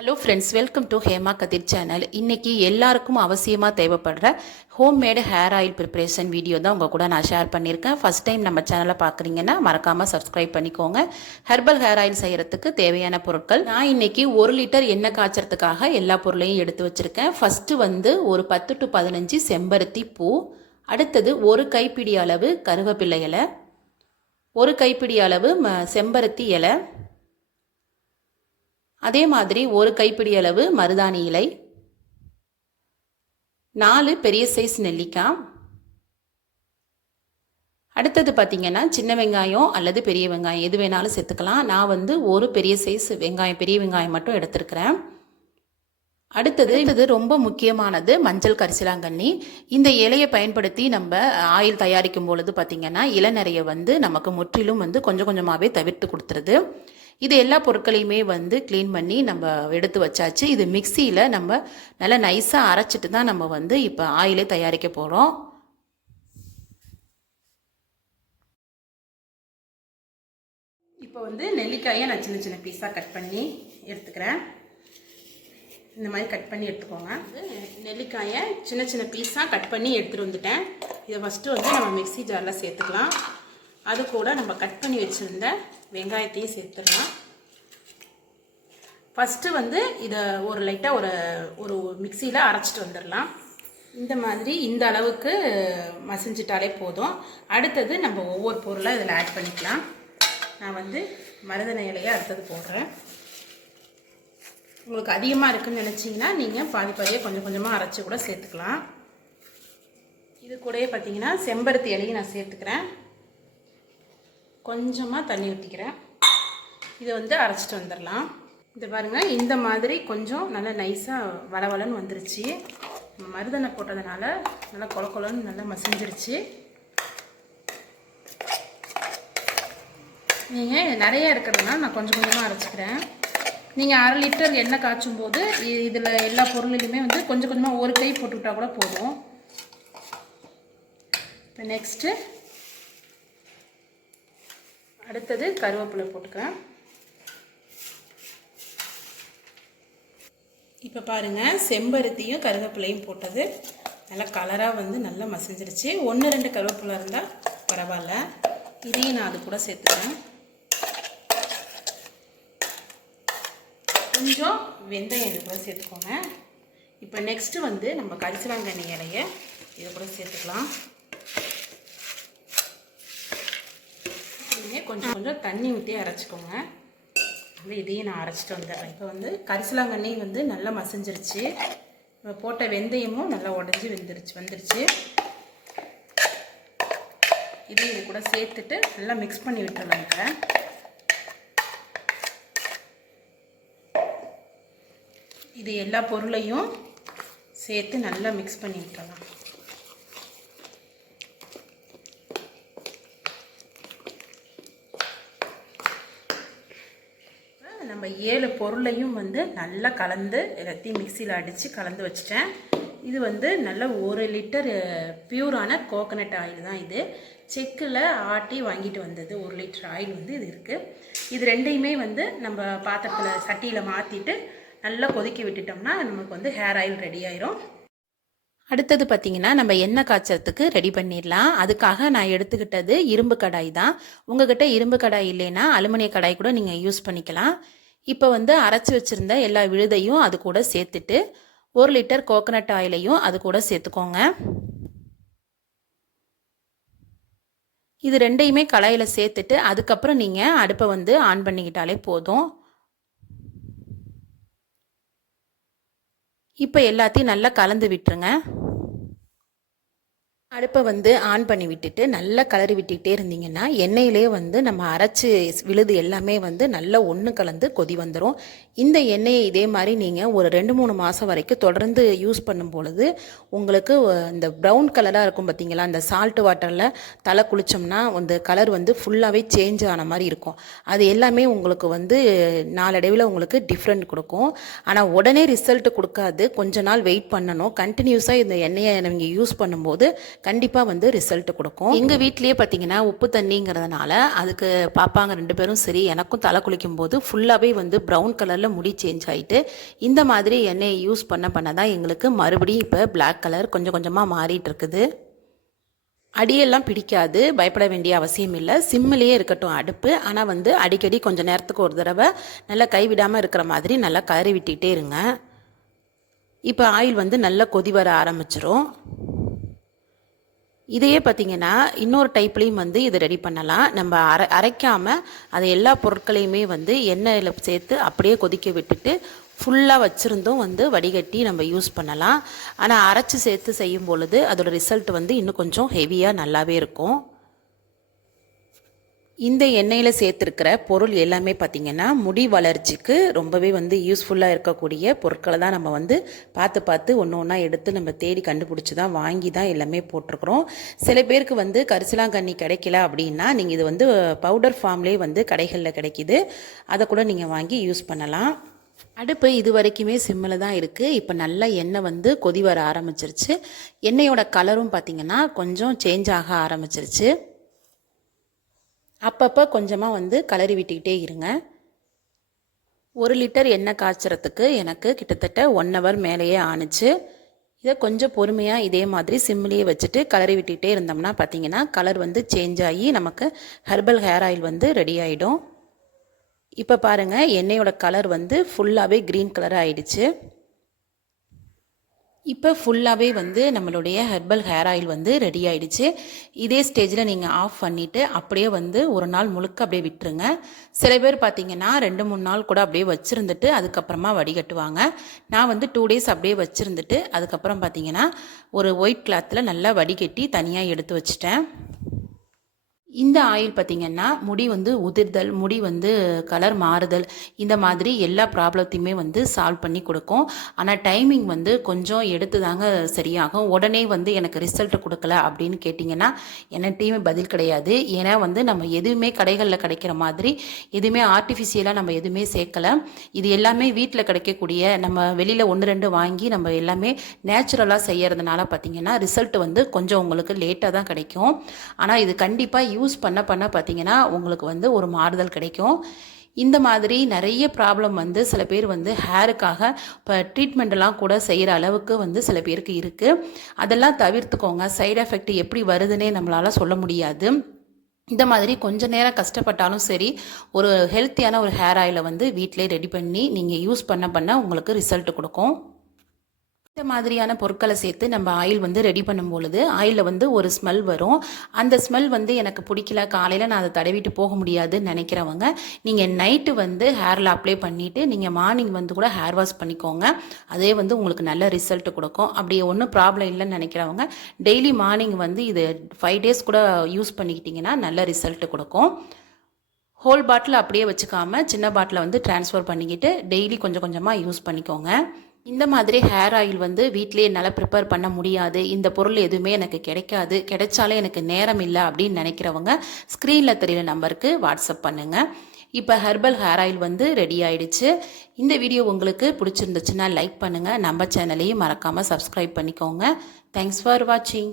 Hello friends welcome to Hema Kathir channel இன்றைக்கி எல்லாருக்கும் அவசியமாக தேவைப்படுற homemade hair oil preparation video தான் உங்கள் கூட நான் ஷேர் பண்ணியிருக்கேன். ஃபர்ஸ்ட் டைம் நம்ம சேனலை பார்க்குறீங்கன்னா மறக்காமல் சப்ஸ்கிரைப் பண்ணிக்கோங்க. ஹெர்பல் ஹேர் ஆயில் செய்கிறதுக்கு தேவையான பொருட்கள். நான் இன்னைக்கு ஒரு லிட்டர் எண்ணெய் காய்ச்சறதுக்காக எல்லா பொருளையும் எடுத்து வச்சுருக்கேன். ஃபஸ்ட்டு வந்து ஒரு பத்து டு பதினஞ்சு செம்பருத்தி பூ. அடுத்தது ஒரு கைப்பிடி அளவு கருவேப்பிள்ளை இலை. ஒரு கைப்பிடி அளவு ம செம்பருத்தி இலை. அதே மாதிரி ஒரு கைப்பிடி அளவு மருதாணி இலை நாலு பெரிய சைஸ் நெல்லிக்காய். அடுத்தது பார்த்திங்கன்னா சின்ன வெங்காயம் அல்லது பெரிய வெங்காயம் எது வேணாலும் சேர்த்துக்கலாம். நான் வந்து ஒரு பெரிய சைஸ் வெங்காயம் பெரிய வெங்காயம் மட்டும் எடுத்துருக்கிறேன். அடுத்தது இது ரொம்ப முக்கியமானது மஞ்சள் கரிசலாங்கண்ணி. இந்த இலையை பயன்படுத்தி நம்ம ஆயில் தயாரிக்கும் பொழுது பார்த்திங்கன்னா இளநறையை வந்து நமக்கு முற்றிலும் வந்து கொஞ்சம் கொஞ்சமாகவே தவிர்த்து கொடுத்துருது. இது எல்லா பொருட்களையுமே வந்து க்ளீன் பண்ணி நம்ம எடுத்து வச்சாச்சு. இது மிக்சியில் நம்ம நல்லா நைஸாக அரைச்சிட்டு தான் நம்ம வந்து இப்போ ஆயிலே தயாரிக்க போகிறோம் இப்போ வந்து நெல்லிக்காயை நான் சின்ன சின்ன பீஸாக கட் பண்ணி எடுத்துக்கிறேன். இந்த மாதிரி கட் பண்ணி எடுத்துக்கோங்க. நெல்லிக்காயை சின்ன சின்ன பீஸாக கட் பண்ணி எடுத்துகிட்டு வந்துட்டேன். இதை ஃபஸ்ட்டு வந்து நம்ம மிக்சி ஜாரில் சேர்த்துக்கலாம். அது கூட நம்ம கட் பண்ணி வச்சுருந்த வெங்காயத்தையும் சேர்த்துடலாம். ஃபஸ்ட்டு வந்து இதை ஒரு லைட்டாக ஒரு ஒரு மிக்சியில் அரைச்சிட்டு வந்துடலாம். இந்த மாதிரி இந்த அளவுக்கு மசிஞ்சிட்டாலே போதும். அடுத்தது நம்ம ஒவ்வொரு பொருளாக இதில் ஆட் பண்ணிக்கலாம். நான் வந்து மருதனை இலையை அடுத்தது போடுறேன். உங்களுக்கு அதிகமாக இருக்குன்னு நினச்சிங்கன்னா நீங்கள் பாதி பாதியாக கொஞ்சம் கொஞ்சமாக அரைச்சி கூட சேர்த்துக்கலாம். இது கூடயே பார்த்தீங்கன்னா செம்பருத்தி இலையும் நான் சேர்த்துக்கிறேன். கொஞ்சமாக தண்ணி ஊற்றிக்கிறேன் இதை வந்து அரைச்சிட்டு வந்துடலாம். இது பாருங்கள் இந்த மாதிரி கொஞ்சம் நல்லா நைஸாக வளவலன்னு வந்துருச்சு. மருதனை போட்டதுனால நல்லா கொல கொலன்னு நல்லா மசிஞ்சிருச்சு. நீங்கள் நிறைய இருக்கிறதுனால நான் கொஞ்சம் கொஞ்சமாக அரைச்சிக்கிறேன். நீங்கள் அரை லிட்டர் எண்ணெய் காய்ச்சும் போது இதில் எல்லா பொருளிலுமே வந்து கொஞ்சம் கொஞ்சமாக ஒரு கை போட்டுக்கிட்டால் கூட போதும். இப்போ நெக்ஸ்ட்டு அடுத்தது கருவேப்பிலை போட்டுக்கிறேன். இப்போ பாருங்கள் செம்பருத்தியும் கருவேப்பிலையும் போட்டது. நல்லா கலராக வந்து நல்லா மசிஞ்சிருச்சு. ஒன்று ரெண்டு கருவேப்பிலை இருந்தால் பரவாயில்ல. இதையும் நான் அது கூட சேர்த்துக்கிறேன். கொஞ்சம் வெந்தயம் இது கூட சேர்த்துக்கோங்க. இப்போ நெக்ஸ்ட்டு வந்து நம்ம கரிசலாங்கண்ணி இலையை இதை கூட சேர்த்துக்கலாம். இனிமேல் கொஞ்சம் கொஞ்சம் தண்ணி ஊற்றி அரைச்சிக்கோங்க. வந்து இதையும் நான் அரைச்சிட்டு வந்துடுறேன். இப்போ வந்து கரிசலாங்கண்ணி வந்து நல்லா மசிஞ்சிருச்சு. இப்போ போட்ட வெந்தயமும் நல்லா உடஞ்சி வெந்துருச்சு வந்துருச்சு. இதையும் இது கூட சேர்த்துட்டு நல்லா மிக்ஸ் பண்ணி விட்டுறலாங்க இது எல்லா பொருளையும் சேர்த்து நல்லா மிக்ஸ் பண்ணி விட்டுறலாம். நம்ம ஏழு பொருளையும் வந்து நல்லா கலந்து எல்லாத்தையும் மிக்சியில் அடித்து கலந்து வச்சிட்டேன். இது வந்து நல்ல ஒரு லிட்டர் பியூரான கோகனட் ஆயில் தான் இது. செக்கில் ஆட்டி வாங்கிட்டு வந்தது. ஒரு லிட்டர் ஆயில் வந்து இது இருக்குது இது ரெண்டையுமே வந்து நம்ம பாத்திரத்தில் சட்டியில் மாற்றிட்டு நல்லா கொதிக்க விட்டுட்டோம்னா நமக்கு வந்து ஹேர் ஆயில் ரெடி ஆயிரும். அடுத்தது பார்த்தீங்கன்னா நம்ம எண்ணெய் காய்ச்சறதுக்கு ரெடி பண்ணிடலாம். அதுக்காக நான் எடுத்துக்கிட்டது இரும்பு கடாய் தான். உங்ககிட்ட இரும்பு கடாய் இல்லைன்னா அலுமினிய கடாய் கூட நீங்கள் யூஸ் பண்ணிக்கலாம். இப்போ வந்து அரைச்சி வச்சுருந்த எல்லா விழுதையும் அது கூட சேர்த்துட்டு ஒரு லிட்டர் கோகனட் ஆயிலையும் அது கூட சேர்த்துக்கோங்க. இது ரெண்டையுமே கலையில் சேர்த்துட்டு அதுக்கப்புறம் நீங்கள் அடுப்பை வந்து ஆன் பண்ணிக்கிட்டாலே போதும். இப்போ எல்லாத்தையும் நல்லா கலந்து விட்டுருங்க. அடுப்பை வந்து ஆன் பண்ணி விட்டுட்டு நல்லா கலரி விட்டுக்கிட்டே இருந்தீங்கன்னா எண்ணெயிலே வந்து நம்ம அரைச்சி விழுது எல்லாமே வந்து நல்லா ஒன்று கலந்து கொதி வந்துடும் இந்த எண்ணெயை இதே மாதிரி நீங்கள் ஒரு ரெண்டு மூணு மாதம் வரைக்கும் தொடர்ந்து யூஸ் பண்ணும் பொழுது உங்களுக்கு இந்த ப்ரௌன் கலராக இருக்கும் பார்த்தீங்களா அந்த சால்ட் வாட்டரில் தலை குளித்தோம்னா அந்த கலர் வந்து ஃபுல்லாகவே சேஞ்ச் ஆன மாதிரி இருக்கும். அது எல்லாமே உங்களுக்கு வந்து நாளடைவில் உங்களுக்கு டிஃப்ரெண்ட் கொடுக்கும். ஆனால் உடனே ரிசல்ட் கொடுக்காது. கொஞ்ச நாள் வெயிட் பண்ணணும். கண்டினியூஸாக இந்த எண்ணெயை நீங்கள் யூஸ் பண்ணும்போது கண்டிப்பாக வந்து ரிசல்ட் கொடுக்கும். எங்கள் வீட்லேயே பார்த்தீங்கன்னா உப்பு தண்ணிங்கிறதுனால அதுக்கு பாப்பாங்க ரெண்டு பேரும் சரி எனக்கும் தலை குளிக்கும் போது ஃபுல்லாகவே வந்து ப்ரௌன் கலரில் முடி சேஞ்ச் ஆகிட்டு இந்த மாதிரி எண்ணெயை யூஸ் பண்ண பண்ண தான் எங்களுக்கு மறுபடியும் இப்போ பிளாக் கலர் கொஞ்சம் கொஞ்சமாக மாறிட்டு இருக்குது. அடியெல்லாம் பிடிக்காது பயப்பட வேண்டிய அவசியம் இல்லை. சிம்மிலேயே இருக்கட்டும் அடுப்பு. ஆனால் வந்து அடிக்கடி கொஞ்சம் நேரத்துக்கு ஒரு தடவை நல்லா கைவிடாமல் இருக்கிற மாதிரி நல்லா கறி விட்டுக்கிட்டே இருங்க. இப்போ ஆயில் வந்து நல்லா கொதி வர ஆரம்பிச்சிரும். இதையே பார்த்தீங்கன்னா இன்னொரு டைப்லேயும் வந்து இதை ரெடி பண்ணலாம். நம்ம அரை அரைக்காமல் அதை எல்லா பொருட்களையுமே வந்து எண்ணெயில் சேர்த்து அப்படியே கொதிக்க விட்டுட்டு ஃபுல்லாக வச்சுருந்தும் வந்து வடிகட்டி நம்ம யூஸ் பண்ணலாம். ஆனால் அரைச்சி சேர்த்து செய்யும் பொழுது அதோட ரிசல்ட் வந்து இன்னும் கொஞ்சம் ஹெவியாக நல்லாவே இருக்கும். இந்த எண்ணெயில் சேர்த்துருக்கிற பொருள் எல்லாமே பார்த்திங்கன்னா முடி வளர்ச்சிக்கு ரொம்பவே வந்து யூஸ்ஃபுல்லாக இருக்கக்கூடிய பொருட்களை தான் நம்ம வந்து பார்த்து பார்த்து ஒன்று ஒன்றா எடுத்து நம்ம தேடி கண்டுபிடிச்சி தான் வாங்கி தான் எல்லாமே போட்டிருக்கிறோம். சில பேருக்கு வந்து கரிசலாங்கண்ணி கிடைக்கல அப்படின்னா நீங்கள் இது வந்து பவுடர் ஃபார்ம்லேயே வந்து கடைகளில் கிடைக்கிது. அதை கூட நீங்கள் வாங்கி யூஸ் பண்ணலாம். அடுப்பு இது வரைக்குமே சிம்மில் தான் இருக்குது இப்போ நல்லா எண்ணெய் வந்து கொதி வர ஆரம்பிச்சிருச்சு. எண்ணெயோட கலரும் பார்த்திங்கன்னா கொஞ்சம் சேஞ்ச் ஆக ஆரம்பிச்சிருச்சு. அப்பப்போ கொஞ்சமாக வந்து கலரி விட்டுக்கிட்டே இருங்க. ஒரு லிட்டர் எண்ணெய் காய்ச்சறதுக்கு எனக்கு கிட்டத்தட்ட ஒன் ஹவர் மேலேயே ஆணுச்சு. இதை கொஞ்சம் பொறுமையாக இதே மாதிரி சிம்லேயே வச்சுட்டு கலரி விட்டுக்கிட்டே இருந்தோம்னா பார்த்தீங்கன்னா கலர் வந்து சேஞ்ச் ஆகி நமக்கு ஹெர்பல் ஹேர் ஆயில் வந்து ரெடி ஆகிடும் இப்போ பாருங்கள் எண்ணெயோட கலர் வந்து ஃபுல்லாகவே க்ரீன் கலர் ஆகிடுச்சு இப்போ ஃபுல்லாகவே வந்து நம்மளுடைய ஹெர்பல் ஹேர் ஆயில் வந்து ரெடி ஆயிடுச்சு. இதே ஸ்டேஜில் நீங்கள் ஆஃப் பண்ணிவிட்டு அப்படியே வந்து ஒரு நாள் முழுக்க அப்படியே விட்டுருங்க. சில பேர் பார்த்தீங்கன்னா ரெண்டு மூணு நாள் கூட அப்படியே வச்சுருந்துட்டு அதுக்கப்புறமா வடிகட்டுவாங்க. நான் வந்து டூ டேஸ் அப்படியே வச்சுருந்துட்டு அதுக்கப்புறம் பார்த்தீங்கன்னா ஒரு ஒயிட் கிளாத்தில் நல்லா வடிகட்டி தனியாக எடுத்து வச்சுட்டேன். இந்த ஆயில் பார்த்திங்கன்னா முடி வந்து உதிர்தல் முடி வந்து கலர் மாறுதல் இந்த மாதிரி எல்லா ப்ராப்ளத்தையுமே வந்து சால்வ் பண்ணி கொடுக்கும். ஆனால் டைமிங் வந்து கொஞ்சம் எடுத்து தாங்க சரியாகும். உடனே வந்து எனக்கு ரிசல்ட் கொடுக்கல அப்படின்னு கேட்டிங்கன்னா என்னட்டையுமே பதில் கிடையாது. ஏன்னா வந்து நம்ம எதுவுமே கடைகளில் கிடைக்கிற மாதிரி எதுவுமே ஆர்டிஃபிஷியலாக நம்ம எதுவுமே சேர்க்கலை. இது எல்லாமே வீட்டில் கிடைக்கக்கூடிய நம்ம வெளியில் ஒன்று ரெண்டு வாங்கி நம்ம எல்லாமே நேச்சுரலாக செய்யறதுனால பார்த்திங்கன்னா ரிசல்ட் வந்து கொஞ்சம் உங்களுக்கு லேட்டாக தான் கிடைக்கும். ஆனால் இது கண்டிப்பாக யூஸ் யூஸ் பண்ண பண்ண பார்த்தீங்கன்னா உங்களுக்கு வந்து ஒரு மாறுதல் கிடைக்கும். இந்த மாதிரி நிறைய ப்ராப்ளம் வந்து சில பேர் வந்து ஹேருக்காக இப்போ ட்ரீட்மெண்ட்டெல்லாம் கூட செய்கிற அளவுக்கு வந்து சில பேருக்கு இருக்குது அதெல்லாம் தவிர்த்துக்கோங்க. சைடு எஃபெக்ட் எப்படி வருதுன்னே நம்மளால் சொல்ல முடியாது. இந்த மாதிரி கொஞ்ச நேரம் கஷ்டப்பட்டாலும் சரி ஒரு ஹெல்த்தியான ஒரு ஹேர் ஆயிலை வந்து வீட்டிலே ரெடி பண்ணி நீங்கள் யூஸ் பண்ண பண்ண உங்களுக்கு ரிசல்ட் கொடுக்கும். இந்த மாதிரியான பொருட்களை சேர்த்து நம்ம ஆயில் வந்து ரெடி பண்ணும் பொழுது ஆயிலில் வந்து ஒரு ஸ்மெல் வரும். அந்த ஸ்மெல் வந்து எனக்கு பிடிக்கல காலையில் நான் அதை தடவிட்டு போக முடியாதுன்னு நினைக்கிறவங்க நீங்கள் நைட்டு வந்து ஹேரில் அப்ளை பண்ணிவிட்டு நீங்கள் மார்னிங் வந்து கூட ஹேர் வாஷ் பண்ணிக்கோங்க. அதே வந்து உங்களுக்கு நல்ல ரிசல்ட் கொடுக்கும். அப்படி ஒன்றும் ப்ராப்ளம் இல்லைன்னு நினைக்கிறவங்க டெய்லி மார்னிங் வந்து இது ஃபைவ் டேஸ் கூட யூஸ் பண்ணிக்கிட்டிங்கன்னா நல்ல ரிசல்ட் கொடுக்கும். ஹோல் பாட்டில் அப்படியே வச்சுக்காமல் சின்ன பாட்டில் வந்து ட்ரான்ஸ்ஃபர் பண்ணிக்கிட்டு டெய்லி கொஞ்சம் கொஞ்சமாக யூஸ் பண்ணிக்கோங்க. இந்த மாதிரி ஹேர் ஆயில் வந்து வீட்டிலே என்னால் ப்ரிப்பேர் பண்ண முடியாது. இந்த பொருள் எதுவுமே எனக்கு கிடைக்காது. கிடைச்சாலே எனக்கு நேரம் இல்லை அப்படின்னு நினைக்கிறவங்க ஸ்க்ரீனில் தெரியல நம்பருக்கு வாட்ஸ்அப் பண்ணுங்கள் இப்போ ஹெர்பல் ஹேர் ஆயில் வந்து ரெடி ஆயிடுச்சு. இந்த வீடியோ உங்களுக்கு பிடிச்சிருந்துச்சுன்னா லைக் பண்ணுங்கள் நம்ம சேனலையும் மறக்காமல் சப்ஸ்கிரைப் பண்ணிக்கோங்க. தேங்க்ஸ் ஃபார் வாட்சிங்